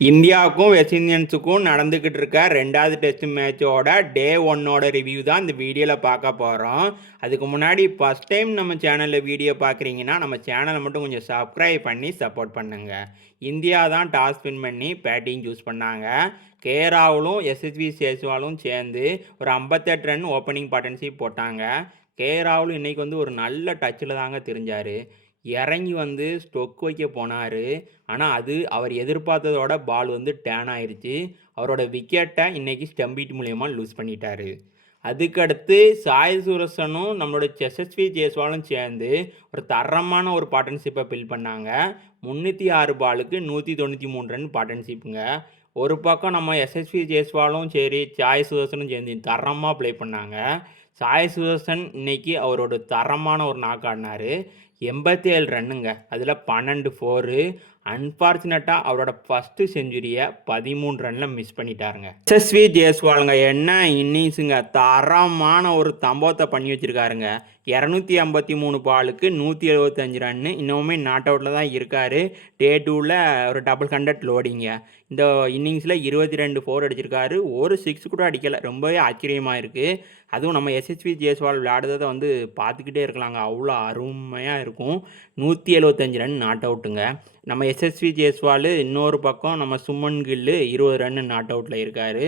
இந்தியாவுக்கும் வெஸ்ட் இண்டீஸுக்கும் நடந்துக்கிட்டு இருக்க 2வது டெஸ்ட் மேட்சோட டே 1ஓட ரிவ்யூ தான் இந்த வீடியோவில் பார்க்க போகிறோம். அதுக்கு முன்னாடி ஃபஸ்ட் டைம் நம்ம சேனலில் வீடியோ பார்க்குறீங்கன்னா நம்ம சேனலை மட்டும் கொஞ்சம் சப்ஸ்கிரைப் பண்ணி சப்போர்ட் பண்ணுங்கள். இந்தியா தான் டாஸ் வின் பண்ணி பேட்டிங் சூஸ் பண்ணாங்க. கே ராகுலும் எஸ்எஸ்வி ஜெய்ஸ்வாலும் சேர்ந்து ஒரு 58 ரன் ஓப்பனிங் பார்ட்னர்ஷிப் போட்டாங்க. கே ராகுல் இன்றைக்கி ஒரு நல்ல டச்சில் தாங்க தெரிஞ்சார். இறங்கி ஸ்டொக் வைக்க போனார். ஆனால் அது அவர் எதிர்பார்த்ததோட பால் டேன் ஆயிடுச்சு. அவரோட விக்கெட்டை இன்றைக்கி ஸ்டம்பீட் மூலயமா லூஸ் பண்ணிட்டார். அதுக்கடுத்து சாய் சுதர்சனும் நம்மளோட எஸ்எஸ்வி ஜெய்ஸ்வாலும் சேர்ந்து ஒரு தரமான ஒரு பார்ட்னர்ஷிப்பை பில் பண்ணாங்க. 306 பாலுக்கு 193 ரன் பார்ட்னர்ஷிப்புங்க. ஒரு பக்கம் நம்ம எஸ்எஸ்வி ஜெய்ஸ்வாலும் சரி சாய் சுதர்சனும் சேர்ந்து தரமாக ப்ளே பண்ணாங்க. சாய் சுதர்சன் இன்னைக்கு அவரோட தரமான ஒரு நாக் ஆடினார். 87 ரன்னுங்க. அதில் 12 4. அன்ஃபார்ச்சுனேட்டாக அவரோட ஃபஸ்ட்டு செஞ்சுரியை 13 ரனில் மிஸ் பண்ணிட்டாருங்க. எஸ்எஸ்வி ஜெய்ஸ்வாலுங்க என்ன இன்னிங்ஸுங்க, தரமான ஒரு சம்பவத்தை பண்ணி வச்சுருக்காருங்க. 253 பாலுக்கு 175 ரன்னு. இன்னுமே நாட் அவுட்டில் தான் இருக்கார். டே 2ல் ஒரு 100 லோடிங்க. இந்த இன்னிங்ஸில் 22 4 அடிச்சிருக்காரு. ஒரு 6 கூட அடிக்கலை. ரொம்பவே ஆச்சரியமாக இருக்குது. அதுவும் நம்ம எஸ்எஸ்வி ஜெய்ஸ்வால் விளையாடுறதை பார்த்துக்கிட்டே இருக்கலாங்க. அவ்வளோ அருமையாக இருக்கும். 175 ரன் நாட் அவுட்டுங்க. நம்ம எஸ்எஸ்வி ஜெய்ஸ்வால் இன்னொரு பக்கம் நம்ம சுமன் கில்லு 20 ரன் நாட் அவுட்டில் இருக்கார்.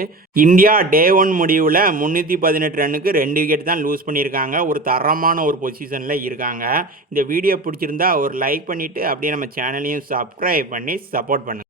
இந்தியா டே 1 முடிவில் 318 ரன்னுக்கு 2 விக்கெட் தான் லூஸ் பண்ணியிருக்காங்க. ஒரு தரமான ஒரு பொசிஷனில் இருக்காங்க. இந்த வீடியோ பிடிச்சிருந்தா ஒரு லைக் பண்ணிவிட்டு அப்படியே நம்ம சேனலையும் சப்ஸ்கிரைப் பண்ணி சப்போர்ட் பண்ணுங்கள்.